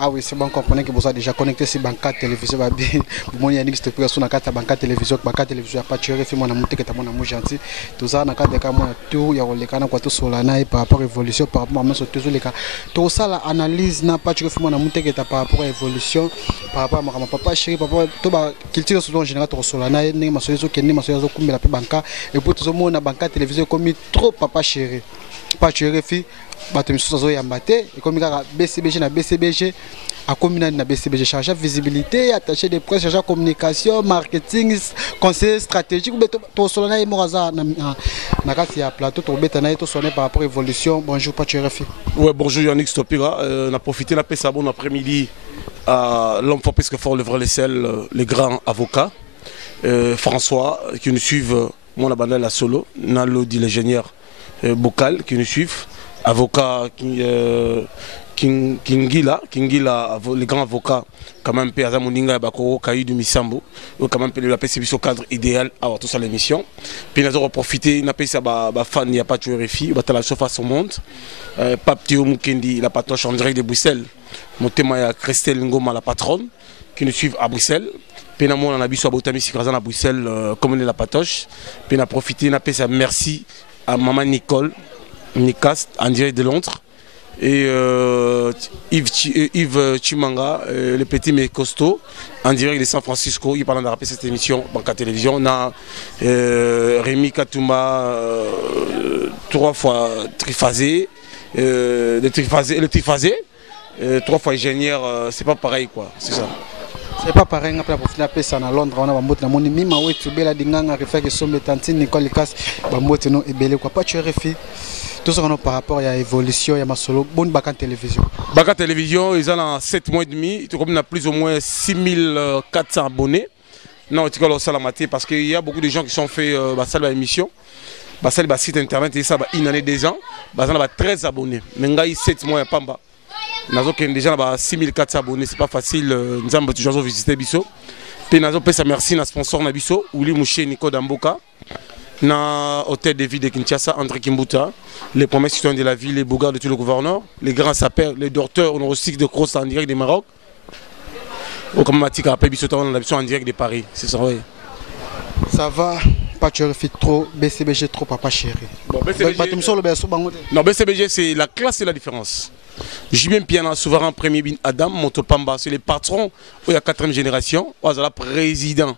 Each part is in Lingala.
Ah oui, c'est bon, comprenez que vous êtes déjà connecté sur Banca Télévision. Vous avez dit que vous avez Banca Télévision. Banca Télévision, pas tué, fait mon amour, que mon amour gentil. Tout ça, on a des cas, tout, il y a les cas, quoi, tout sur la naïe par rapport à l'évolution, par rapport à tous les cas. Tout ça, l'analyse n'a pas tué, fait mon amour, que par rapport à l'évolution, par rapport à mon papa chéri, par rapport à tout, culture en général, sur la naïe, n'est ma solution, qui n'est ma solution, comme la Banca. Et pour tout le monde, Banca Télévision, comme trop papa chéri. Pas tué, fille. Et comme BCBG na BCBG à communal na BCBG chargé visibilité attaché de presse chargé communication marketing conseiller stratégique to solana moraza na kasi ya plateau to betana to sonné par rapport à évolution. Bonjour Patrick. Ouais, bonjour Yannick Stopira, on a profité de la bon après-midi à l'homme fort presque fort le vrai les grands avocats François qui nous suivent, mon abandon la solo Nalo dit l'ingénieur Bocal qui nous suivent, avocat Kingila, les grands avocats, quand même, Péaza Moninga, Bakoro, Kaï du Missambo, quand même, le PCB au cadre idéal à avoir tout ça l'émission. Puis nous avons profité, nous avons fait ça, fan, il n'y a pas de RFI, il y a la surface au monde. Pape Théo Mukendi, la patoche en direct de Bruxelles. Mon témoin est Christelle Ngoma, la patronne, qui nous suit à Bruxelles. Puis nous avons vu sur Botami Sikrazan à Bruxelles, comme on est la patoche. Puis nous avons profité, nous avons fait ça, merci à maman Nicole. Nicast en direct de Londres et Yves Chimanga, le petit mais costaud, en direct de San Francisco. Il parle de rappeler cette émission Banca Télévision. On a Rémi Katouma, 3 fois triphasé, le triphasé, 3 fois ingénieur, c'est pas pareil quoi, c'est ça. C'est pas pareil, on a profité ça à Londres, on a bambote na moni mima we tu bela dinganga refait que sombe tantine Nicole Cas bambote no ebele quoi pas tu refi. Tout ça par rapport à l'évolution, il y a ma solo bonne Banca Télévision. Banca Télévision, ils ont 7 mois et demi, comme on a plus ou moins 6400 abonnés. Non, tu vois ça la matière parce qu'il y a beaucoup de gens qui sont fait ça l'émission. Ça le site internet et ça une année 2 ans, ça a 13 abonnés. Mais il y a 7 mois pas bas. Nous avons déjà 6400 abonnés, c'est pas facile. Nous avons toujours visité Bisso. Puis nous avons fait merci à sponsor na Bisso, Ouli Mouché Nico Damboka. Na hôtel de ville de Kinshasa, André Kimbuta, les promesses citoyens de la ville, les bogards de tout le gouverneur, les grands sapeurs, les docteurs honoristiques de Cross en direct du Maroc. Au Kamatik après Bisso, on a en direct de Paris, c'est ça, oui. Ça va, pas tu refais trop, BCBG trop, papa chéri. Bon, BCBG, c'est la classe et la différence. Jibin Piana, souverain premier bin Adam, Motopamba, c'est les patrons, il y a 4e génération, il y a président,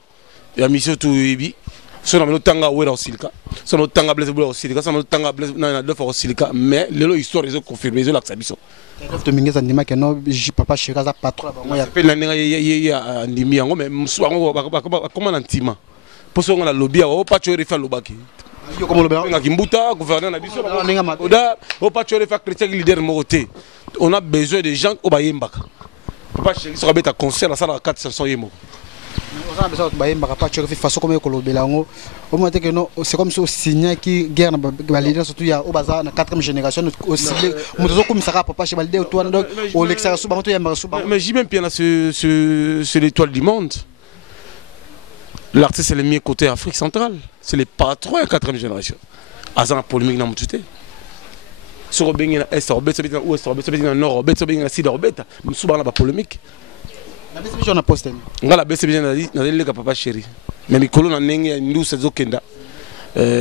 il y a Misso Touibi. Son nom tanga wera osilika son nom tanga blaise bula osilika son nom tanga blaise na deux fois osilika mais lelo histoire ils ont confirmé ils ont l'acceptation de mingi zandima que non papa chéri za patron ba moya pe na ninga ya ndimi yango mais msuango comment nantima poso ngala lobby o pa chori fa lobaki yo comme lobby nga kimbuta gouverneur na biso oda o pa chori fa chrétien leader moté on a besoin de gens au bayembaka papa chéri sera beta concert la salle 400 yemo. On a besoin de pas de façon comme c'est comme si on signe qui guerre validé surtout il y a au bazar la 4e génération aussi comme ça papa chez validé autour donc au l'extérieur mais j'ai même bien c'est l'étoile du monde. L'artiste c'est le mieux côté Afrique centrale, c'est les patrons de la 4e génération. Azan polémique dans mon tuté. Sur Robin est Robert c'est bien ouest Robert c'est bien nord Robert c'est bien sud Robert mais souvent la polémique. La BCBG on a posté. La BCBG n'a dit que papa chéri. Mais Mikolo n'a pas nous c'est Zokenda.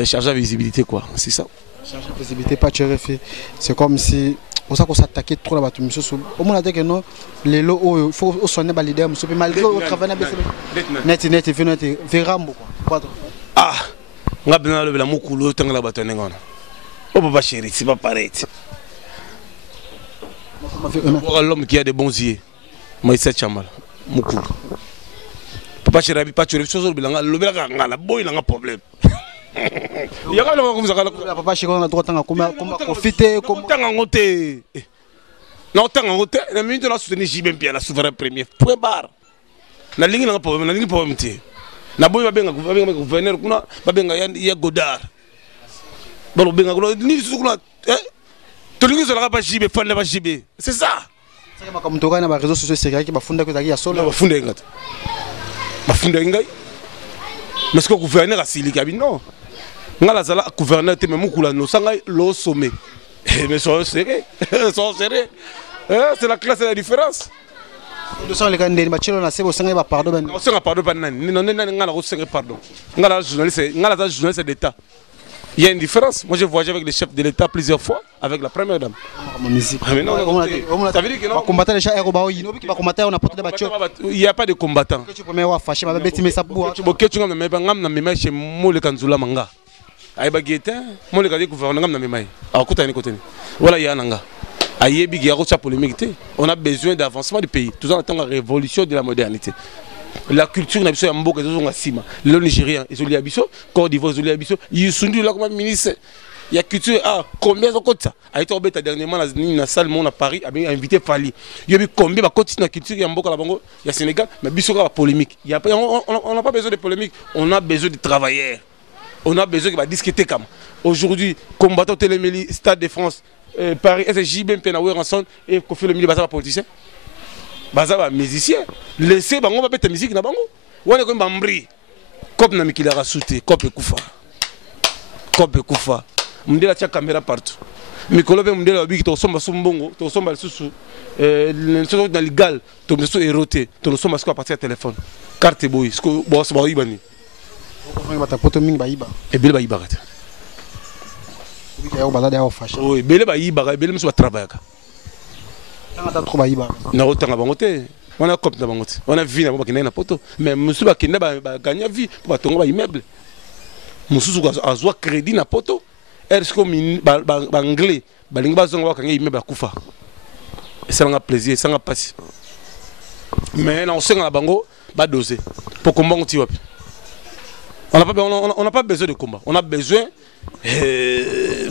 Chargé à visibilité quoi, c'est ça. Chargé à visibilité pas tu refais. C'est comme si on s'attaquait trop là bas tout monsieur. Au moins que non les lots il faut soigner les leaders monsieur malgré au travail na BCBG. Net venu Verambo quoi. Ah, on a bien le Mukulu tant là bas tu n'engana. Oh papa chéri, c'est pas pareil. L'homme qui a des bons yeux. Maïssa Chamal, Moukou. Papa Chérabi, pas tu chose bilanga, le bilanga ngala, boy n'a problème. Il y a comme ça. Papa Chérabi, on a droit à profiter. Comme tant en côté. Non, tant en côté, la minute de la soutenir Jibin bien la souverain premier. Point barre. La ligne n'a pas problème, la ligne pas problème. Na boy va bien gouverneur, kuna, va bien y a Godard. Bon, bien ni soukuna. Tout le monde sera pas Jibé, fan pas Jibé. C'est ça. Comme tu vois, les réseaux sociaux, c'est qui bafunda que tu as solo. Bafunda ngai. Mais ce que le gouverneur a sili kabi non. Ngala zala gouverneur te même kula no sanga lo sommet. Mais so serré, C'est la classe et la différence. On sent les gars de Bachelo na sebo sanga ba pardon ben. On sanga pardon pas nani. Non nani ngala ko sanga pardon. Ngala journaliste d'État. Il y a une différence. Moi j'ai voyagé avec le chef de l'État plusieurs fois avec la première dame. Mais non, ça veut dire que non. Combattant les gens ba oyino bi ba combattant on a porté de Bachelo. Il y a pas de combattants. Tu peux me voir fâché ma beti mais ça boua. Tu boke tu ngam na ngam na mema chez Mole Kanzula manga. Ay ba gete Mole Kanzula gouvernement ngam na mema. A kota ni côté. Voilà ya nanga. On a besoin d'avancement du pays. Tout en attendant la révolution de la modernité. La culture n'a besoin de le Nigérien, ils ont besoin Côte d'Ivoire, ils ont besoin. Ils sont là comme ministre. Il y a culture. Ah, combien de côté ça a été embêté dernièrement dans une salle à Paris, a invité Fali. Il y a eu combien de côté la culture. Il y a beaucoup il y a Sénégal, mais il y a polémique. On n'a pas besoin de polémique. On a besoin de travailleurs. On a besoin de discuter comme aujourd'hui, combattant Téléméli, Stade de France. Paris, SJ, Ben Penaoué, Ranson et Kofi le milieu Baza politicien. Baza musicien. Laissez Bango va mettre musique na Bango. On est comme Bambri. Cop na Mikila Rasouté, Cop et Koufa. Cop et Koufa. Mundela tia caméra partout. Mikolo be Mundela bi to somba sumbongo, to somba susu. Le soso dans légal, to me so éroté, to somba sko à partir de téléphone. Carte boy, sko boss ba ibani. On va ta poto ming ba iba. Et bel ba iba. Oui, bele ba yiba, bele musu ba travail ka. Tanga trop ba yiba. Na otanga bangote. On a cop na bangote. On a vu na ba kina na poto, mais musu ba kina ba gagner vie pour ba tongo ba immeuble. Musu a zwa crédit na poto. Est-ce que ba anglais, ba lingba zonga ba kanga immeuble kufa. Et ça nga plaisir, ça nga passe. Mais na osenga na bango ba doser. Pour combattre ti wapi. On n'a pas besoin de combat. On a besoin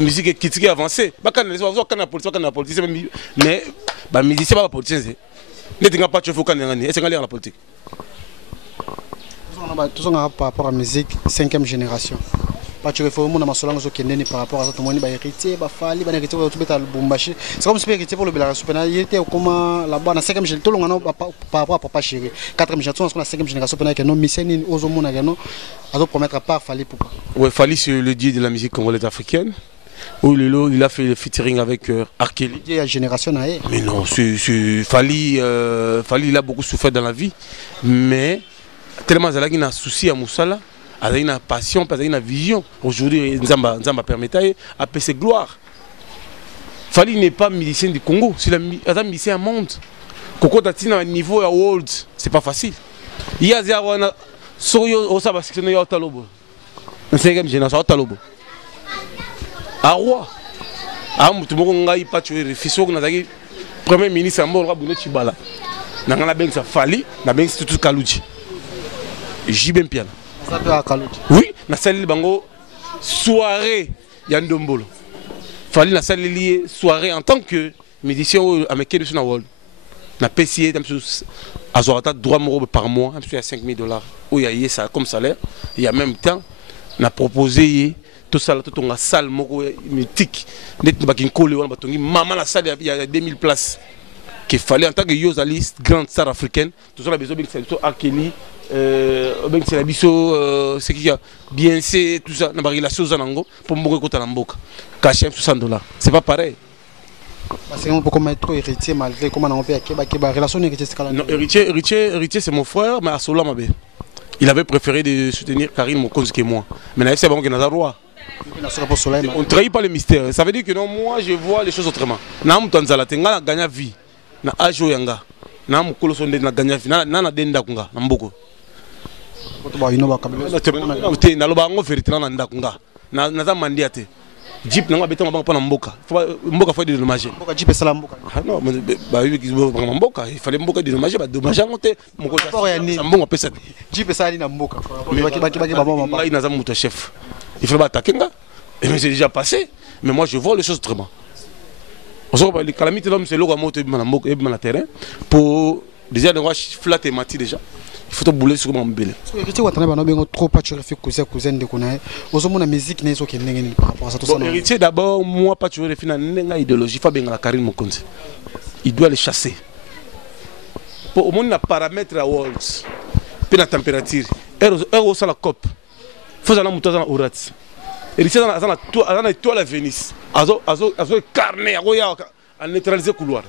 musique critique avancée. Mais les musiciens ne sont pas politiciens. Ne t'es pas chauffé au Canada. Est-ce que la politique? Tout ça par rapport à la musique 5e génération. Pas tu réfères au monde à ma solange au Kenya par rapport à ça. Tout le monde est héritier, Bafali, héritier pour tout le Bumbashi. C'est comme si héritier pour le Bélarus. Il était comment là-bas dans 5e génération. Tout le monde par rapport à Papa Chéri. 4e génération, on a 5e génération. Pendant que nos missions, aux hommes, à promettre à part Fali pour. Oui, Fali c'est le dieu de la musique congolaise africaine. Où il a fait le featuring avec Arkeli. Il y a une génération à elle. Mais non, Fali, il a beaucoup souffert dans la vie. Mais tellement il a un souci à Moussala. Il a une passion, il a une vision. Aujourd'hui, Nzamba permet à payer ses gloires. Fali n'est pas musicien du Congo, c'est un musicien à monde. Koko Tati à un niveau à world, c'est pas facile. Il y a des Soyo Osaba sectionné à Otalobo. Une 5e génération à Otalobo. À Roi. À Moutumonga, il pas tué le fils de Premier ministre Ambo Rabouné Chibala. Nangana Ben sa Fali, na Ben tout Kalouji. Jibem Piano. Oui, na salle bango soirée Yandombolo. Fallait na salle liée soirée en tant que musicien américain sur la wall. Na PCA à Zorata droit par mois, à $5 000 où il y a ça comme salaire. Et en même temps, na proposé tout ça tout on a salle moko mythique. Net bakin collé on batongi maman la salle il y a 2000 places. Qu'il fallait en tant que Yosalis grande star africaine, tout ça la besoin de Akeli. C'est la biso, c'est qui a bien c'est tout ça, n'a relation aux pour me côté l'amboka. Caché $60. C'est pas pareil. C'est un peu comme être héritier malgré comment on peut la relation héritier. Non, héritier c'est mon frère, mais à Sola Mabé. Il avait préféré de soutenir Karine Mokonzi que moi. Mais là c'est bon qu'il n'a pas le droit. On ne trahit pas les mystères. Ça veut dire que non, moi je vois les choses autrement. Nam Tanzala tenga gagna vie. Na ajo yanga. Nam Kolosonde na gagna vie. Na denda kunga na mboko. Na loba ngo vérité na ndakunga na za mandia te jeep na ngabeta mabanga pona mboka faut dédommager mboka jeep sala mboka non ba bibi mboka il fallait mboka dédommager ba dommager ngote moko mbongo pesa jeep sala na mboka baki baba il na za muto chef il fallait attaquer nga et mais c'est déjà passé mais moi je vois les choses autrement on se les calamités l'homme c'est logo moto na mboka et na terrain pour déjà de flat et mati déjà. Il faut bouler sur mon bébé. Héritier ou attendez trop patriotique cousin de connaître. Aux hommes la musique n'est aucun n'engagé par rapport à ça. Bon héritier d'abord moi patriotique n'a idéologie. Il faut bien la Karine Mokonzi. Il doit les chasser. Pour au moins la paramètre à Waltz. Puis la température. Elle au la COP. Faut aller monter dans Orat. Héritier dans la toile à Venise. Azo carnet à neutraliser couloir.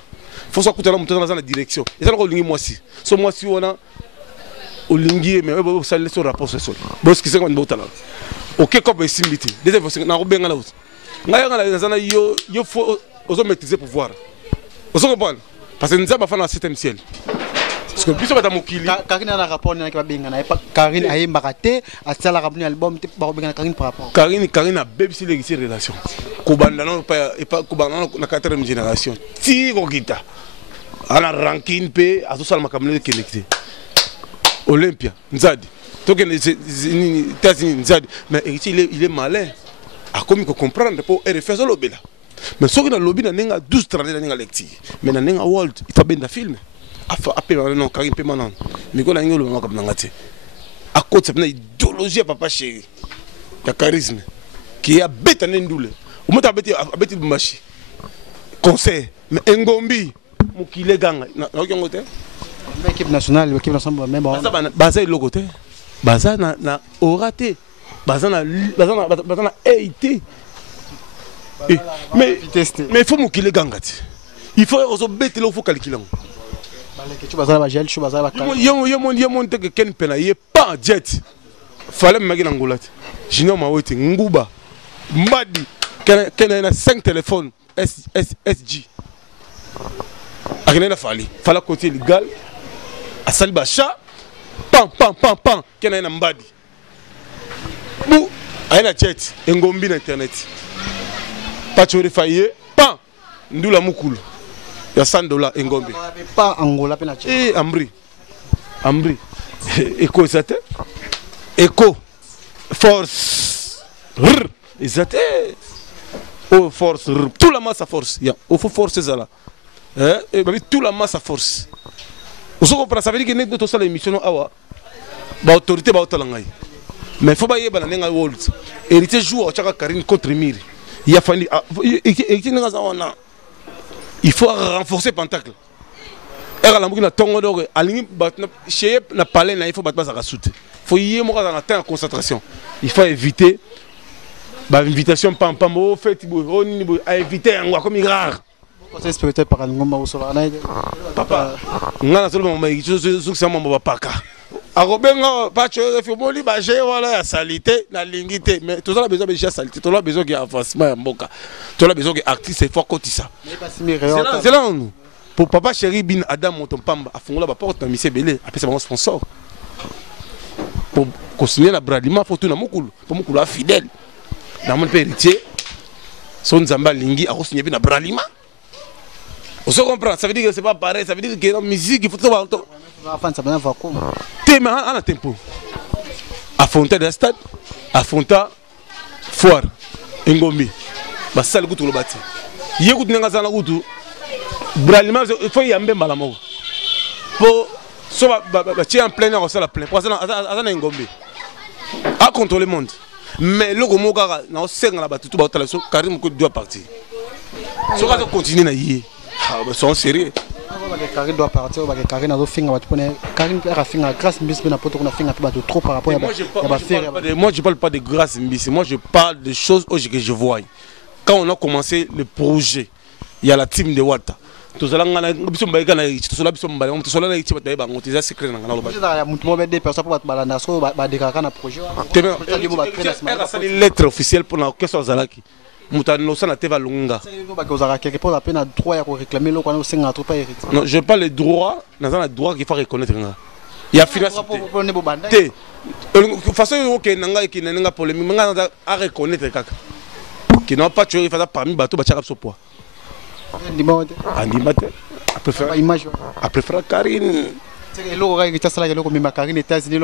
faut ça coûter dans la direction et ça le moi si so moi si on a olingi mais ça laisse au rapport sur parce que c'est quand botala OK comme similité déjà faut na robenga la autre ngaya ngala yo faut ozo maîtriser pouvoir ozo comprendre parce que nous avons fait dans le 7e ciel parce que plus on va dans mokili Karine a un rapport na ka benga na Karine a mbakate a tsala ka album ba benga Karine par rapport Karine a bébé sur les relations kubanda non pas kubanda na 4e génération ti gogita ana ranking pe azosala makamle connecté Olympia Nzadi token États-Unis Nzadi mais il est malin a comme comprendre pour refaire lobby là mais ce qui dans lobby na nenga 12 30 na nenga lecti mais na nenga world il faut ben film ape non Karim pe manan mais ko na ngolo ma comme ngati à côté de idéologie papa chéri ya charisme qui a bête ndoule o mota bête machi conseil mais ngombi mukile ganga na ngote l'équipe nationale même baza le côté baza na oraté baza na EIT mais il faut mukile ganga ti il faut ozo bête le faut calculer Yemon te que Ken Pena y est pas jet. Fallait me mettre en Angolate. Junior Mawete, Nguba, Mbadi, Ken a 5 téléphones SG. Rien n'a fallu. Fallait côté légal. À Salbacha, pam. Ken a Mbadi. Bou, a une jet, Ngombi internet. Pas de faillir, pam, Ndula Mukulu. Il y a $100 Ngombe. Pas Angola pena. Et Ambri. Eco Zate. Eco. Force. Zate. Oh force. Tout la masse à force. Il y a force ça là. Et tout la masse à force. Vous comprenez ça veut dire que nous tous l'émission awa. Ba autorité ba otalangai. Mais faut pas y aller dans world. Héritier joue au Tchaka Karine contre Mir. Il a fallu il faut renforcer Pentacle. La tongo na palais il faut battre ça soute. Faut y aller en concentration. Il faut éviter l'invitation pam fait à éviter un comme rare. Conseil spirituel par Ngomba Osola. Papa, ngana solo mama ikizo zuku sama mama paka. Arobenga pas tu refumoli ba je wala ya salité na lingité mais tout ça a besoin de salité, tout ça a besoin de avancement ya mboka. Tout ça a besoin de artiste il faut kotisa. C'est là nous. Pour papa chéri bin Adam Motompamba a fongola ba porte na mise belé après c'est mon sponsor. Pour continuer la bradima faut tout na mukulu, pour mukulu fidèle. Dans mon héritier son zamba lingi a signé na bradima. Vous comprenez, ça veut dire que c'est pas pareil, ça veut dire que la musique il faut tout temps. Thème à tempo. Affronter des stades, affronter foire, Ngombi. Bah ça le goût le bâti. Yé goût n'enga ça le goût. Bralima il faut y amber malamo. Pour soit tiens en plein air ça la plein. Pour ça à Ngombi. À contrôler le monde. Mais le gros mot car na seng la bâti tout ba tala so Karim ko doit partir. So ka continuer na yé. Ah, bah, sont sérieux. Karine doit partir, Karine a Karine a fait une grâce Mbisi, mais trop par rapport à moi, je parle pas de grâce Mbisi, moi je parle de choses que je vois. Quand on a commencé le projet, il y a la team de Wata. Tout ça, lettre officielle pour la question Zalaki. Non, je parle des droits, dans un droit qu'il faut reconnaître. Il y a finalité. De façon, il y a polémique à reconnaître. Qui n'ont pas tué, il faut parmi bateau, bâtir ce poids. Après faire Karine. Karine États-Unis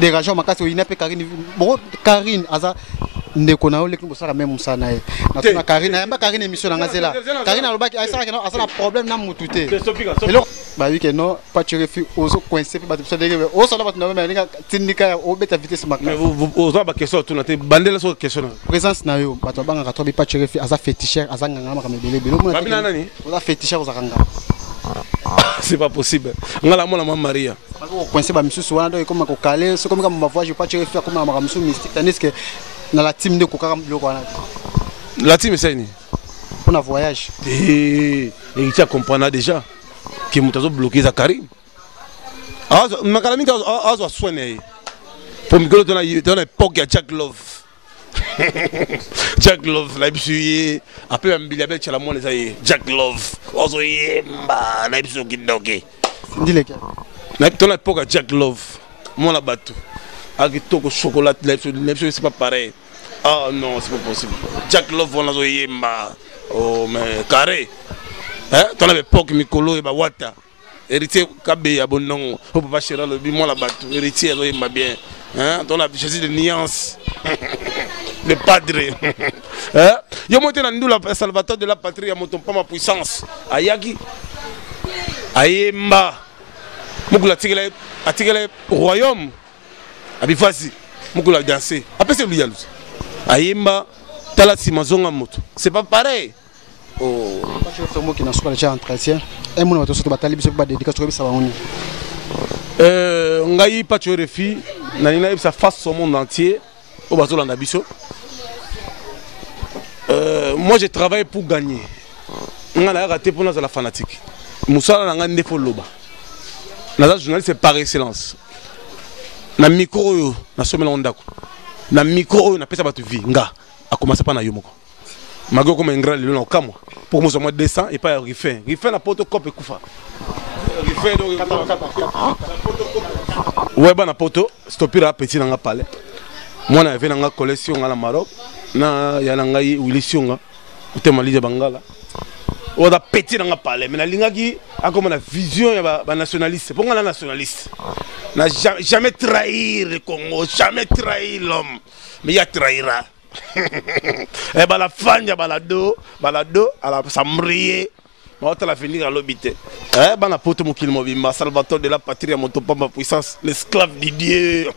dégageant ma casse Karine ndeko na ole kosala même musana e na Karine émission na ngazela Karine alobaki asala que non asala problème na mututé elo ba oui que non pas tu refu ozo coincé ba tu dege o sala ba tu na tindika o beta vitesse makasi mais vous ba question tout na te bandela so question présence na yo ba to banga ka to bi pas tu refu asa féticheur asa nganga ma kamebele belo mona babina nani oza féticheur oza kanga c'est pas possible ngala mona maman Maria ba ko coincé ba misusu wana do comme ko caler c'est comme ma voix je pas tu refu comme ma misusu mystique tandis que dans la team de Kokara. La team c'est ni. pour un voyage. Et tu comprends déjà que nous avons bloqué Karim. Ma calamie a soigné. Pour me dire dans l'époque, il y a Jack Love. Jack Love, là, je après un billet, tu as la monnaie, ça y est. Jack Love. Ozo yemba, là, je suis ok. Dis lesquels. Dans l'époque, Jack Love. Moi, la bateau. Avec tout le chocolat, c'est pas pareil. Ah non, c'est pas possible. Jack Love, on a zo yemba. Oh, mais carré. Hein? Dans l'époque, Mikolo et Bawata. Héritier Kabé, abonnement. On peut pas chérir le bimon la bateau. Héritier, zo yemba bien. Hein? Dans la choisi de nuances. Le padre. Hein? Yo monté dans nous la Salvatore de la patrie, monte pas ma puissance. Ayaki. Ayemba. Mukula tigele, atigele royaume. Abifasi. Mukula danser. Après c'est lui yalous. Ayemba tala simazonga moto. C'est pas pareil. Oh. Tu fais moi qui n'a pas déjà entretien. Et mon autre surtout batali biso ba dédicace ko ça va on. Ngai pas tu refi, nanina ça face au monde entier. Au bateau la biso. Moi je travaille pour gagner. Ngana raté pour la fanatique. Moussa na ngande fo loba. Na journaliste par excellence. Na micro yo na somela ondako. Na micro yo na pesa batu vie nga a commencer par na yo moko. Mago comme un grand lion au camp pour moi moi descend et pas refait. Refait na poto cop et kufa. Refait donc ouais ba na poto stopira petit na palais. Moi na vena nga collection na Maroc na ya na ngai Willisionga utemaliza bangala. On a pété dans la palais, mais la ligne qui a comme la vision ya nationaliste. Pourquoi la nationaliste n'a jamais trahi le Congo, jamais trahi l'homme, mais il a trahira. Et bah la fan ya balado, à la sambrier, bah on la venir à l'obité. Eh bah na poto mokil mobimba, Salvatore de la patrie, mon pas ma puissance, l'esclave du Dieu.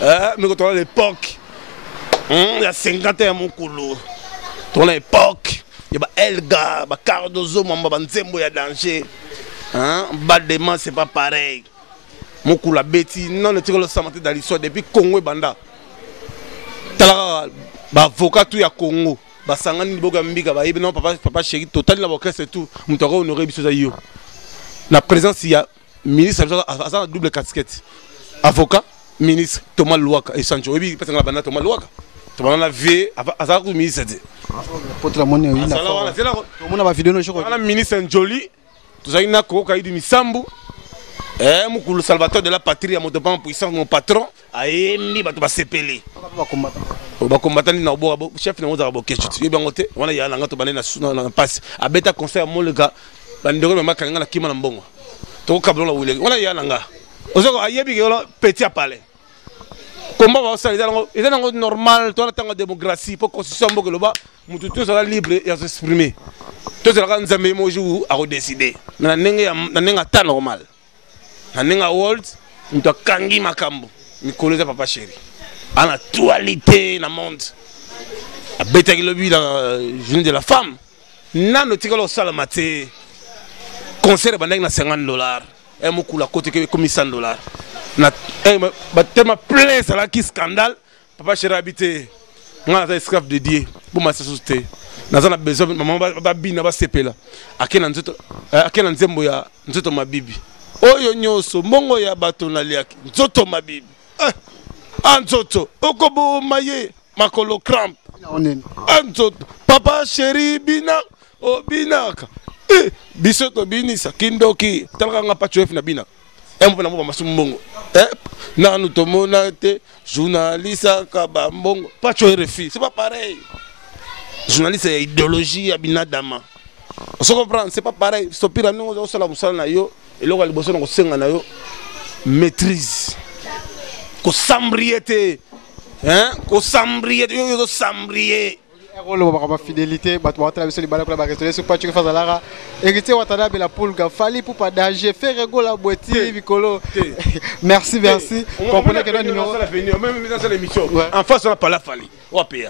Mais quand on a l'époque, il y a 50 ans mon couloir. Ton époque. Il y a Elga, Cardozo, Nzembo, il y a danger. Badement, c'est pas pareil. Mon coup la bêtise, non, le tir le samedi dans l'histoire depuis Congo et Banda. Tala, avocat tout ya Congo. Sangani Bogambiga, non, papa chéri, total, l'avocat c'est tout. Moutaro honoré Bissozaïo. La présence, il y a ministre, à double casquette. Avocat, ministre, Thomas Louaka et Sancho. Oui, parce que la banda Thomas Louaka. Thomas la vie, à ça, ministre. Pour la monnaie, oui. On a vidéo le ministre Njoli, tout ça, il a Kokaïdi Misambu, Moukulu Salvatore de la patrie, mon puissance, mon patron, a émis, va s'épeler. On va combattre le chef de notre aboké. On a y a un autre banane à passe. A bêta conseil à mon le gars, Bandero, ma kanga la Kimana Bongo. Tout câble là où il est. On a y a un gars. On a y a petit à parler. Comment va ça? Il est normal, toi, la démocratie, pour constitution, que le bas, tout sera libre et à s'exprimer. Tout sera en zambé, moi, à décider. Mais n'a pas normal. N'a world, on doit kangi makambo. Mais connaît papa chéri. En actualité, dans le monde, à bêta le but la journée de la femme, n'a pas de salamate. Concert bandek na $50. Et mon coup la côté comme $100. Tellement plein ça qui scandale. Papa chéri habité. Moi j'ai esclave de Dieu pour ma société. Nous avons besoin maman va bien va seper là. Akena nzoto akena nzembo ya nzoto mabibi. Oyo nyoso mbongo ya bato na liaki. Nzoto mabibi. Anzoto okobo maye makolo cramp. Anzoto papa chéri bina obinaka. Bisoto binisa kindoki talaka nga pacho na bina. Mpona mo masumbongo. Nanu tomona te journaliste kabambongo pacho RFI, c'est pas pareil. Journaliste c'est idéologie ya binadama. On se comprend, c'est pas pareil. Stopira nous on sala musala na yo et loka liboso na ko senga na yo maîtrise. Ko sambriete. Ko sambriete yo sambrier. La fidélité, la merci, merci. Comprenez que notre numéro même l'émission. En face on a pas la Fali. On paye.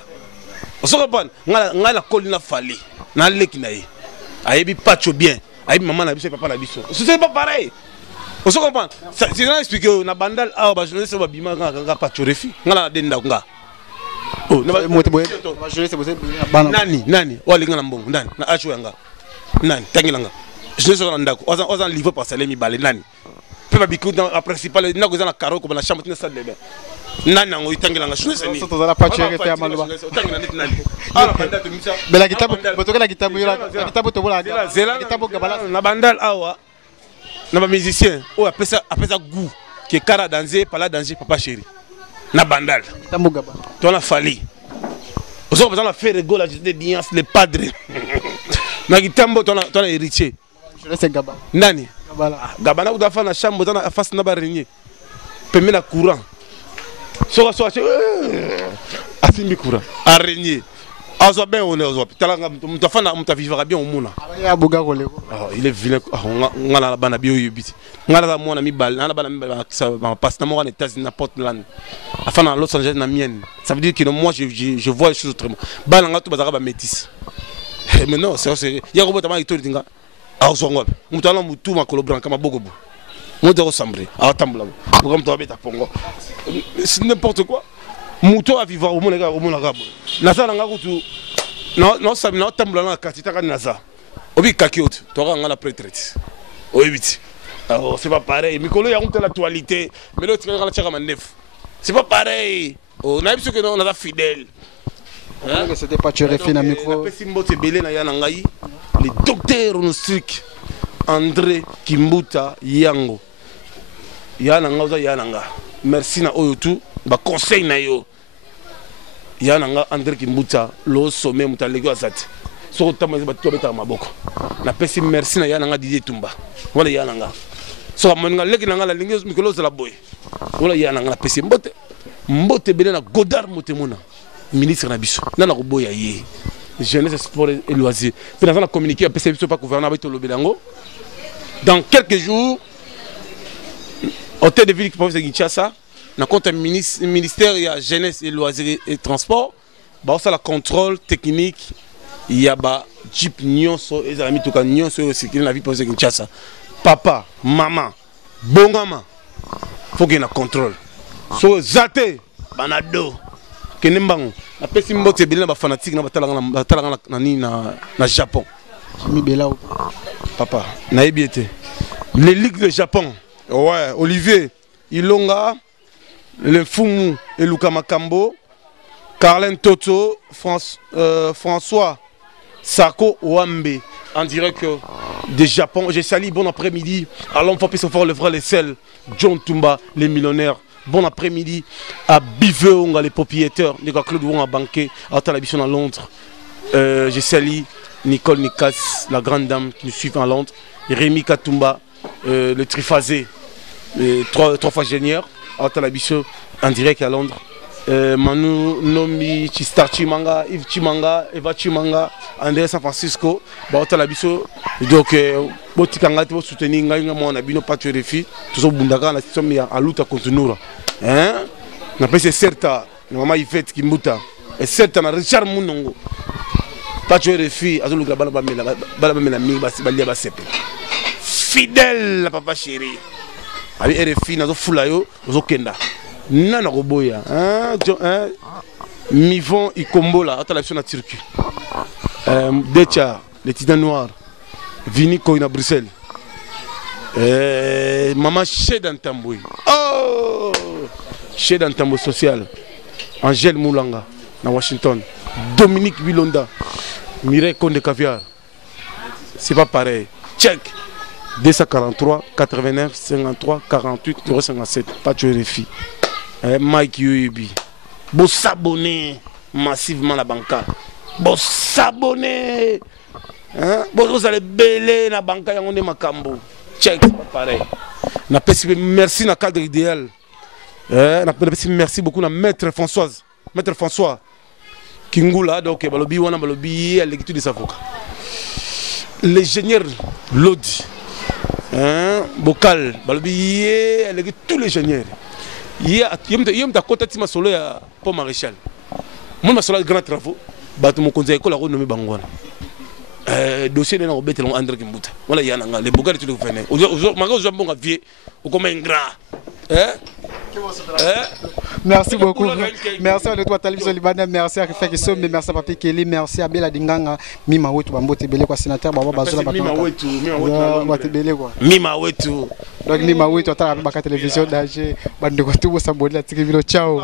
On se comprend. On a la colline Fali. Na lekinaye. Ayebi pacho bien. Ayebi maman na biso papa na biso. C'est pas pareil. On se comprend. C'est là expliquer na bandal ah ba journaliste ba bima nga pacho refi. Nga denda nga. Oh, nani walinga na mbongo nani na acho yanga nani tangilanga je suis ndako ozan livre par Salemi Balé nani pe ba biku dans principal na ko za na karo ko na chambre tina salle be nani ngo itangilanga je sais ni so tozala pas chérie te amaloba tangila nani ala banda to misa bela kitabu botoka la kitabu yora kitabu to bola kitabu gabala na bandal awa na ba musicien o apesa goût que cara danser pas la danger papa chéri na bandal kitabu gabala to na fali ozo besoin de faire rigolo la justice d'audience les padres na kitambo to na héritier je laisse gabala nani gabala uda fa na chambre na face na ba renier permet na courant so asimbi courant a renier azo ben on est ozo talanga muta vivra bien au mona ya buga koleko il est vilain ngala la bana bio yubiti ngala la mona mi bal na bana mi bal ça passe na moi en États-Unis na Portland afin dans Los Angeles na mienne ça veut dire que moi je vois les choses autrement bana ngatu bazaka ba métis mais non c'est ya robota ma ito dinga azo ngop mutala mutu makolo branca mabogobo mutu ressemble a tambula comme toi beta pongo c'est n'importe quoi mutu a vivre au mona gabo na ça nga kutu non ça na tambula na katita ka naza obi kakiote toi nga la retraite oui vite alors c'est pas pareil mikolo ya honte l'actualité mais l'autre nga la tchaka mandef c'est pas pareil on a vu que on a fidèle hein c'était pas tu refais na micro pesimbote belé na ya ngai le docteur Nostrik André Kimbuta Yango yana ngauza yana nga merci na oyo tout ba conseil na yo yana nga André Kimbuta lo sommet mutalego azati so tamaze ba tobeta maboko na pesi merci na yana nga Didier Tumba wala yana nga so amonga leki na nga la lingi mikolo za la boy wala yana nga na pesi mbote bele na Godard Motemuna ministre na biso na na koboya ye jeunesse sport et loisirs puis dans la communiquer pesi biso pas gouvernement ba to lobelango dans quelques jours hôtel de ville qui province de Kinshasa na compte ministère ya jeunesse et loisirs et transport ba ça la contrôle technique il y a ba jeep nyonso et amis to kan nyonso sécurité na vie province de Kinshasa papa maman bongama faut qu'il y ait un contrôle so zate banado kenembango na pesi mbote belina ba fanatique na batalanga na Japon mi bela papa na ebiete les ligues de Japon ouais Olivier Ilonga le Fumu et Luka Makambo Carlin Toto François Sako Wambe en direct de Japon. J'ai sali bon après-midi à l'enfant puis fort le vrai les sels John Tumba les millionnaires. Bon après-midi à Biveonga les propriétaires de Claude Wong à banquet à Talabison à Londres. J'ai sali Nicole Nikas la grande dame qui nous suit en Londres. Rémi Katumba le triphasé trois fois génieur à Talabison en direct à Londres. Manu Nomi Chistar Chimanga, Yves Chimanga, Eva Chimanga, André San Francisco, Baota Labiso. Donc, Botikanga, tu vas soutenir moi, on a bien pas tué les filles, tout ça, Bundaka, la situation à lutte à continuer. Hein? On appelle c'est certain, maman Yvette Kimbuta, et certain, Richard Mounongo. Pas tué les filles, à Zulu Gabala Bamela, Balia Basepe. Fidèle, papa chéri. Avec RFI, Nazo Fulayo, Nazo Kenda. Nana Roboya, hein, Mivon Ikombola, à la Turquie. Decha, les titans noirs, Vini Koina Bruxelles. Maman Chedan Tamboui. Oh, Chedan Tamboui social. Angèle Moulanga, à Washington. Dominique Bilonda, Mireille Konde Caviar. C'est pas pareil. Check. 243 89 53 48 057. Pas de RFI. Mike Yuibi. Bon s'abonner massivement la banca. Bon s'abonner. Bon vous allez belé la banca yangonde makambo. Check pas pareil. Na merci na cadre idéal. Merci beaucoup na maître François Kingula donc balobi wana balobi à l'étude des avocats. L'ingénieur Lodi. Bocal balobi tous les ingénieurs. Il y a des côtés qui sont pour maréchal. Moi, je suis grand travaux. Je suis nommé Bangwana. Dossier de Robert André Kimbuta. Voilà, il y a les bougas de tout le gouvernement. Aujourd'hui, je suis un bon vieux. Comme un grand. Merci beaucoup. Merci à toi télévision libanais, merci à Rifek Somme, merci à Papi Kelly, merci à Bela Dinganga, Mima Wetu Bambote Belé quoi sénateur Baba Bazola Batanga. Mima Wetu. Mima Wetu. Donc Mima Wetu à la télévision d'Alger, bande de tout ça bonne la ciao.